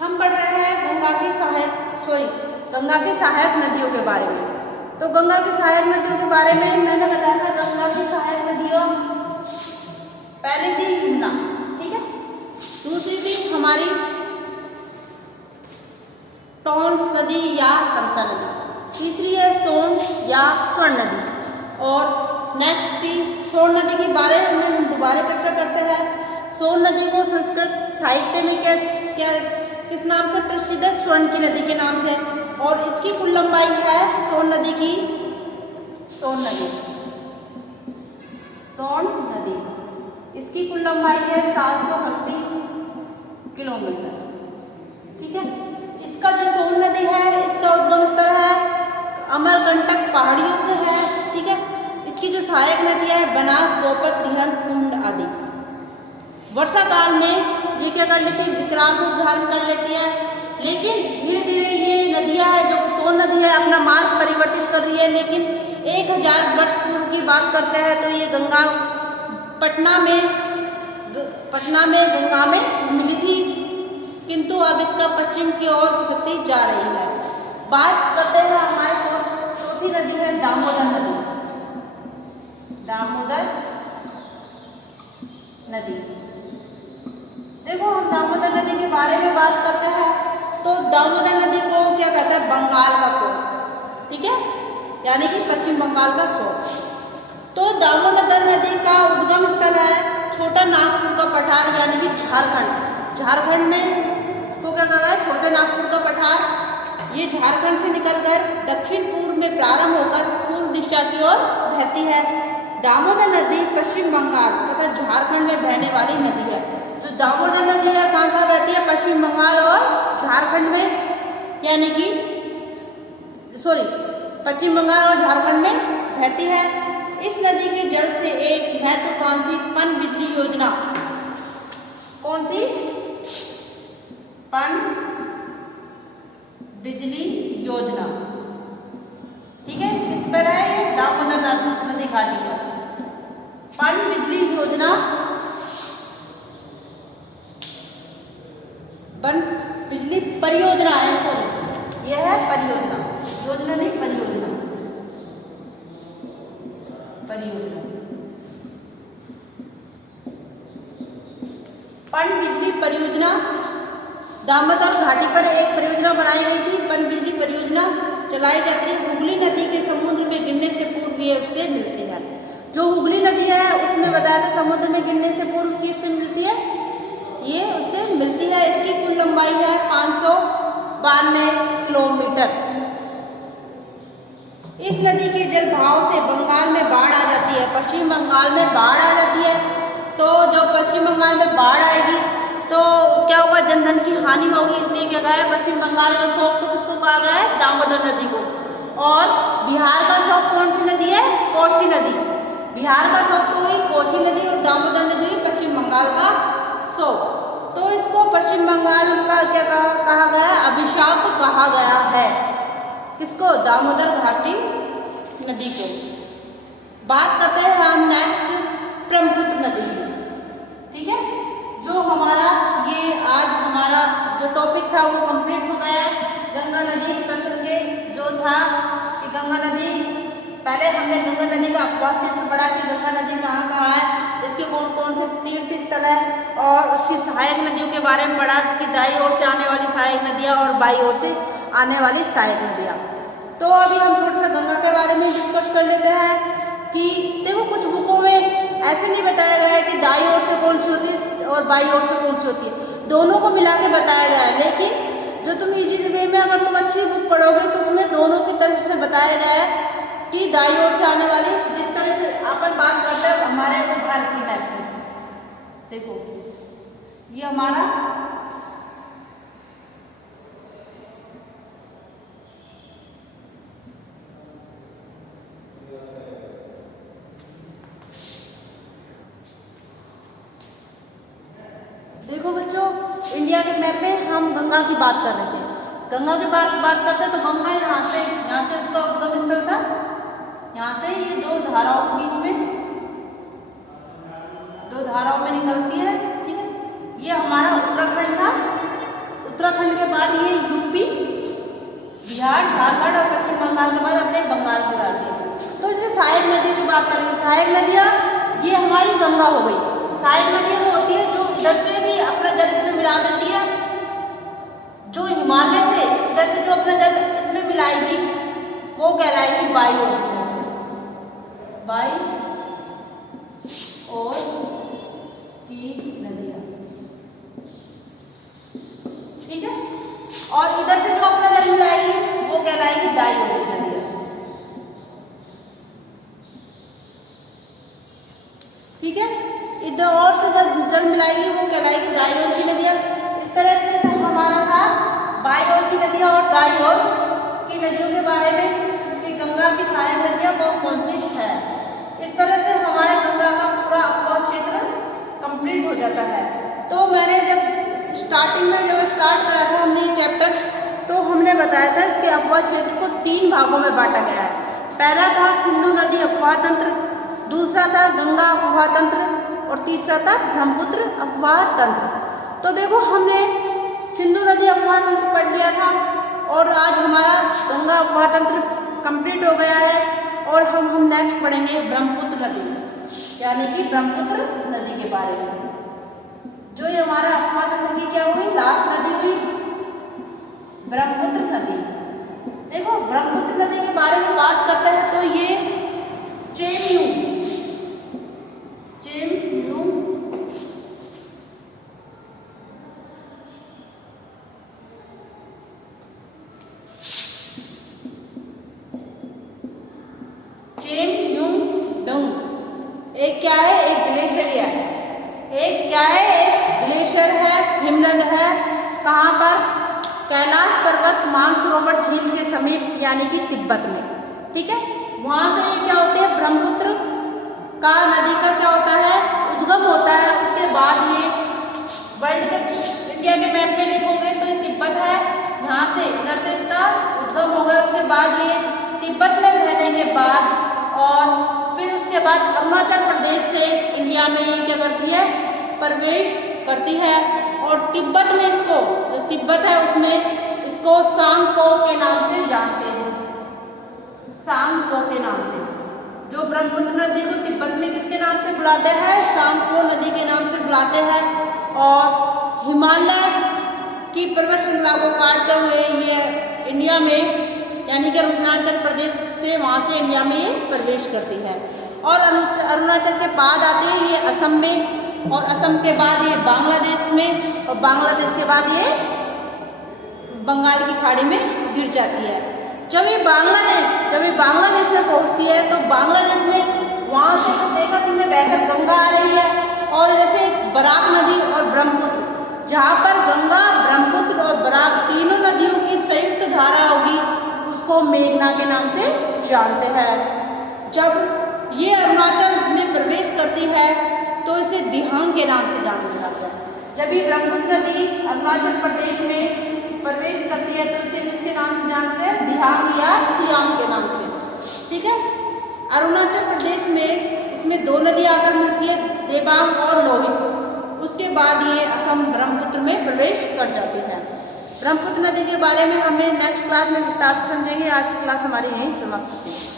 हम पढ़ रहे हैं गंगा की सहायक नदियों के बारे में। तो गंगा की सहायक नदियों के बारे में मैंने बताया था, गंगा की सहायक नदियों पहली थी यमुना, ठीक है, दूसरी थी हमारी टॉन्स नदी या तमसा नदी, तीसरी है सोन या स्वर्ण नदी, और नेक्स्ट थी सोन नदी के बारे में हम दोबारा चर्चा करते हैं। सोन नदी को संस्कृत साहित्य में किस नाम से प्रसिद्ध है? स्वर्ण की नदी के नाम से। और इसकी कुल लंबाई है सोन नदी इसकी कुल लंबाई है 780 किलोमीटर, ठीक है। इसका जो सोन नदी है इसका उद्गम स्थल है अमरकंटक पहाड़ियों से है, ठीक है। इसकी जो सहायक नदी है बनास, गोपत, रिहंद, कुंड आदि। वर्षा काल में ये क्या कर लेती है? विकराल रूप धारण कर लेती है, लेकिन धीरे धीरे ये नदियां है, जो सोन नदी है, अपना मार्ग परिवर्तित कर रही है। लेकिन 1000 वर्ष पूर्व की बात करते हैं तो ये गंगा पटना में गंगा में मिली थी, किंतु अब इसका पश्चिम की ओर खिसकती जा रही है। बात करते हैं हमारे चौथी नदी है दामोदर नदी। देखो, हम दामोदर नदी के बारे में बात करते हैं तो दामोदर नदी को क्या कहते हैं? बंगाल का स्रोत, ठीक है, यानी कि पश्चिम बंगाल का स्रोत। तो दामोदर नदी का उद्गम स्थल है छोटा नागपुर का पठार, यानी कि झारखंड में तो क्या कहता है? छोटे नागपुर का पठार। ये झारखंड से निकलकर दक्षिण पूर्व में प्रारंभ होकर पूर्व दिशा की ओर बहती है। दामोदर नदी पश्चिम बंगाल तथा झारखंड में बहने वाली नदी है। जो दामोदर नदी है कहाँ बहती है? पश्चिम बंगाल और झारखंड में, यानी कि पश्चिम बंगाल और झारखंड में बहती है। इस नदी के जल से एक महत्वाकांक्षी पन बिजली योजना, कौन सी? पन बिजली योजना, ठीक है, किस पर है? ये दामोदर नदी घाटी पर। पन बिजली योजना, पन बिजली परियोजना है, यह है परियोजना, योजना नहीं, परियोजना। पन बिजली परियोजना दामोदर घाटी पर एक परियोजना बनाई गई थी। पन बिजली परियोजना चलाई जाती है हुगली नदी के समुद्र में गिरने से पूर्व ये उससे मिलती है। जो हुगली नदी है उसमें बताया था समुद्र में गिरने से पूर्व किससे मिलती है? ये उससे मिलती है। इसकी कुल लंबाई है 592 किलोमीटर। इस नदी के जल भाव से बंगाल में बाढ़ आ जाती है, पश्चिम बंगाल में बाढ़ आ जाती है। तो जो पश्चिम बंगाल में बाढ़ आएगी तो क्या होगा? जनधन की हानि होगी। इसलिए क्या कहा है? पश्चिम बंगाल का शौक तो किसको कहा गया है? दामोदर नदी को। और बिहार का शौक कौन सी नदी है? कोसी नदी। बिहार का शौक तो हुई कोसी नदी और दामोदर नदी पश्चिम बंगाल का शौक। तो इसको पश्चिम बंगाल का क्या कहा गया है? अभिशाप कहा गया है। किसको? दामोदर घाटी नदी को। बात करते हैं हम नेक्स्ट ब्रह्मपुत्र नदी, ठीक है। जो हमारा ये आज हमारा जो टॉपिक था वो कंप्लीट हो गया है। गंगा नदी करके जो था कि गंगा नदी, पहले हमने गंगा नदी का अपवाद क्षेत्र पढ़ा कि गंगा नदी कहाँ है, इसके कौन कौन से तीर्थ स्थल है, और उसकी सहायक नदियों के बारे में पढ़ा कि दाईं ओर से आने वाली सहायक नदियाँ और बाईं ओर से आने वाली सहायक नदियाँ। तो अभी हम थोड़ा सा गंगा के बारे में डिस्कस कर लेते हैं कि देखो, कुछ बुकों में ऐसे नहीं बताया गया है कि दाईं ओर से कौन सी होती है और बाईं ओर से कौन सी होती है, दोनों को मिला के बताया गया है। लेकिन जो तुम इजी वे में अगर तुम अच्छी बुक पढ़ोगे तो उसमें दोनों की तरफ से बताया गया है कि दाईं ओर से आने वाली, जिस तरह से अपन बात करते हैं हमारे भारत की मैप में, देखो ये हमारा देखो बच्चों, इंडिया के मैप में हम गंगा की बात कर रहे थे। गंगा की बात करते तो गंगा यहाँ से उसका उद्गम स्थल था, यहाँ से ये दो धाराओं के बीच में, दो धाराओं में निकलती है, ठीक है। ये हमारा उत्तराखंड था, उत्तराखंड के बाद ये यूपी, बिहार, झारखंड और पश्चिम बंगाल के बाद अपने बंगाल को आती है। तो इसमें सहायक नदियों की बात करेंगे। सहायक नदियाँ ये हमारी गंगा हो गई। सहायक नदियाँ वो होती है जो इधर से भी अपना जल इसमें मिला देती है, जो हिमालय से इधर से जो अपना जल इसमें मिलाएगी वो कहलाएगी बाई और की नदियाँ। बाई और की नदियाँ, ठीक है। और इधर से जो अपना जल मिलाएगी वो कहलाएगी दाई और की नदियाँ, ठीक है। इधर और से जब जल मिलाएगी वो कहलाएगी दाई और की नदियाँ। इस तरह से जो हमारा था बाई और की नदियाँ और दाई और की नदियों के बारे में कि गंगा की सहायक नदियाँ वो कौन सी है। इस तरह से हमारे गंगा का पूरा अफवाह क्षेत्र कंप्लीट हो जाता है। तो मैंने जब स्टार्टिंग में जब स्टार्ट करा था हमने ये चैप्टर, तो हमने बताया था इसके अफवाह क्षेत्र को 3 भागों में बांटा गया है। पहला था सिंधु नदी अफवाह तंत्र, दूसरा था गंगा अफवाह तंत्र और तीसरा था ब्रह्मपुत्र अफवाह तंत्र। तो देखो हमने सिंधु नदी अफवाह तंत्र पढ़ लिया था और आज हमारा गंगा अफवाह तंत्र कंप्लीट हो गया है। और हम नेक्स्ट पढ़ेंगे ब्रह्मपुत्र नदी, यानी कि ब्रह्मपुत्र नदी के बारे में। जो ये हमारा अफवाह तंत्र की क्या हुई, लास्ट नदी हुई ब्रह्मपुत्र नदी। देखो ब्रह्मपुत्र नदी के बारे में बात करते हैं तो ये चेमयू एक क्या है, एक ग्लेशियर है। एक क्या है, एक ग्लेशियर है, हिमनद है। कहाँ पर, कैलाश पर्वत मानसरोवर झील के समीप यानी कि तिब्बत में, ठीक है। वहाँ से ये क्या होती है, ब्रह्मपुत्र का नदी का क्या होता है, उद्गम होता है। उसके बाद ये वर्ल्ड के इंडिया के मैप में देखोगे तो ये तिब्बत है, यहाँ से इधर से इसका उद्गम हो गया। उसके बाद ये तिब्बत में रहने के बाद और फिर उसके बाद अरुणाचल प्रदेश से इंडिया में ये क्या करती है, प्रवेश करती है। और तिब्बत में इसको, जो तिब्बत है उसमें इसको सांगपो के नाम से जानते हैं, सांगपो के नाम से। जो ब्रह्मपुत्र नदी को तिब्बत में किसके नाम से बुलाते हैं, सांगपो नदी के नाम से बुलाते हैं। और हिमालय की पर्वत श्रृंखला को काटते हुए ये इंडिया में यानी कि अरुणाचल प्रदेश से वहाँ से इंडिया में ये प्रवेश करती है। और अरुणाचल के बाद आती है ये असम में, और असम के बाद ये बांग्लादेश में, और बांग्लादेश के बाद ये बंगाल की खाड़ी में गिर जाती है। जब ये बांग्लादेश में पहुँचती है तो बांग्लादेश में वहाँ से तो देखा तुमने बहकर गंगा आ रही है, और जैसे बराक नदी और ब्रह्मपुत्र, जहाँ पर गंगा, ब्रह्मपुत्र और बराक तीनों नदियों की संयुक्त धारा होगी उसको मेघना के नाम से जानते हैं। जब ये अरुणाचल में प्रवेश करती है तो इसे दिहांग के नाम से जाना जाता है। जब ये ब्रह्मपुत्र नदी अरुणाचल प्रदेश में प्रवेश करती है तो इसे किसके नाम से जानते हैं, दिहांग या सियांग के नाम से, ठीक है। अरुणाचल प्रदेश में इसमें 2 नदी आकर मिलती है, देबांग और लोहित। उसके बाद ये असम ब्रह्मपुत्र में प्रवेश कर जाती है। ब्रह्मपुत्र नदी के बारे में हमने नेक्स्ट क्लास में विस्तार से समझेंगे। आज की क्लास हमारी यहीं समाप्त होती है।